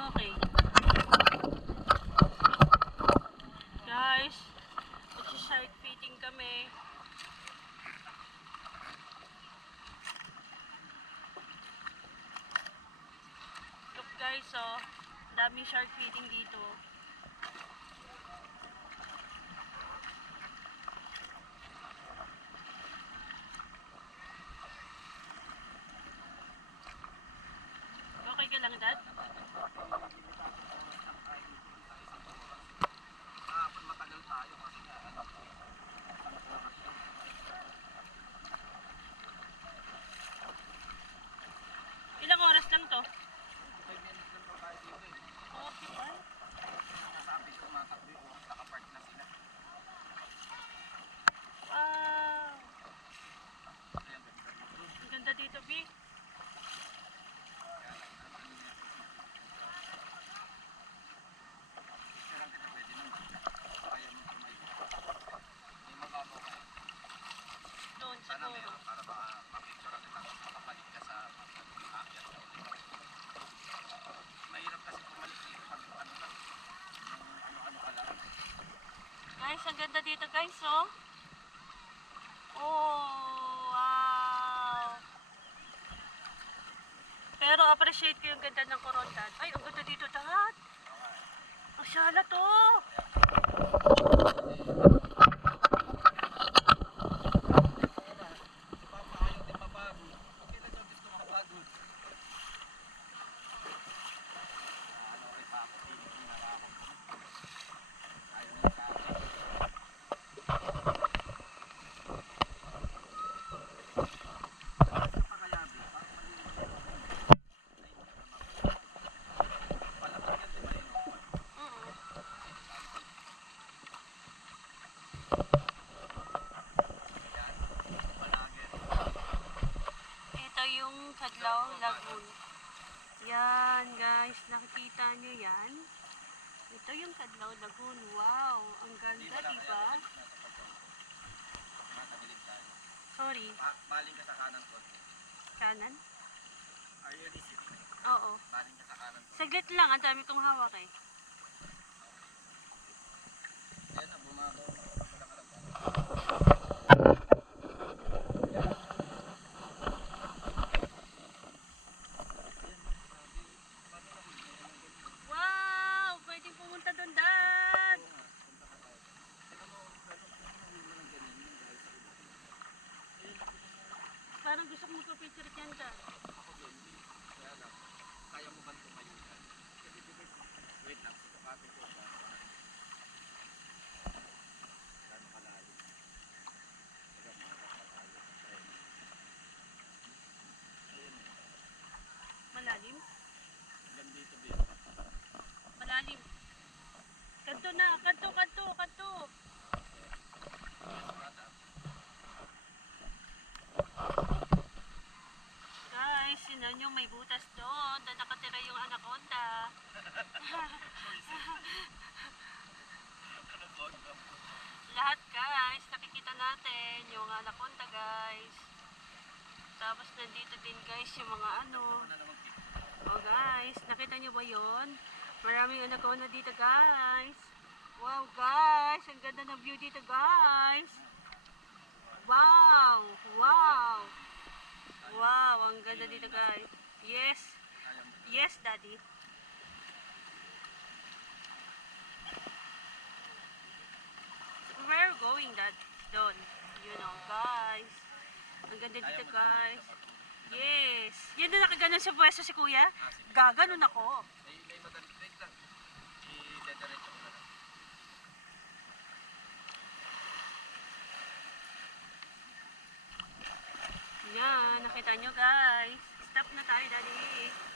Okay. Guys, mag-shark feeding kami. Look guys, oh. Daming shark feeding dito. Okay ka lang, Dad? Matagal tayo kasi Ilang oras lang to? 5 minutes lang tayo dito eh. Okay, ay. Nasabi ko matakbo yung oras, nakapark na sila. Wow! Ang ganda dito, B. Doon, Sana siguro. meron para mapicture kita makapalit ka sa akyat na ulit. Mahirap kasi pumalit dito pag ano lang. Ano ka lang. Guys, ang ganda dito, guys, oh. Oh, wow! Pero appreciate ko yung ganda ng Corondan. Ay, ang ganda dito, Dad. Ang sala to. Ayaw din mabago. Okay lang yung gusto makabago. Ano rin pa ako, pinarahon ko. Ayaw na sa akin. Ito yung Kadlaw Lagoon. Yan, guys. Nakikita nyo yan? Ito yung Kadlaw Lagoon. Wow! Ang ganda, diba? Sorry. Baling ka sa kanan ko. Kanan? Are you ready? Oo. Baling ka sa kanan ko. Saglit lang. Ang dami kong hawak eh. Ayan na, bumabaw. Walang alam. Wow! Pwedeng pumunta doon, Dad! Parang gusto kong magpa-picture dyan, Dad. Ako din. Kaya lang, kaya mo ba tumayo yan? Wait lang, kapatid ko ba? Gano'ng kalayo? Malalim? Hanggang dito dito. Malalim. Kanto na! Kanto! Kanto! Kanto! Guys, sinan nyo may butas doon. Doon nakatira yung anaconda. Lahat guys, nakikita natin yung anaconda guys. Tapos nandito din guys yung mga ano. Oh guys, nakita nyo ba yon? Maraming anaconda dito guys. Wow guys, ang ganda ng view dito guys. Wow! Wow! Wow, ang ganda dito guys. Yes. Yes, Daddy. We're going that doon. You know, guys. Ang ganda dito guys. Yes. Yan na nakaganon sa pwesto si Kuya. Gaganon ako. May madali. Wait lang. I-dediretso ko na lang. Yan, nakita nyo guys. Stop na tayo, Daddy.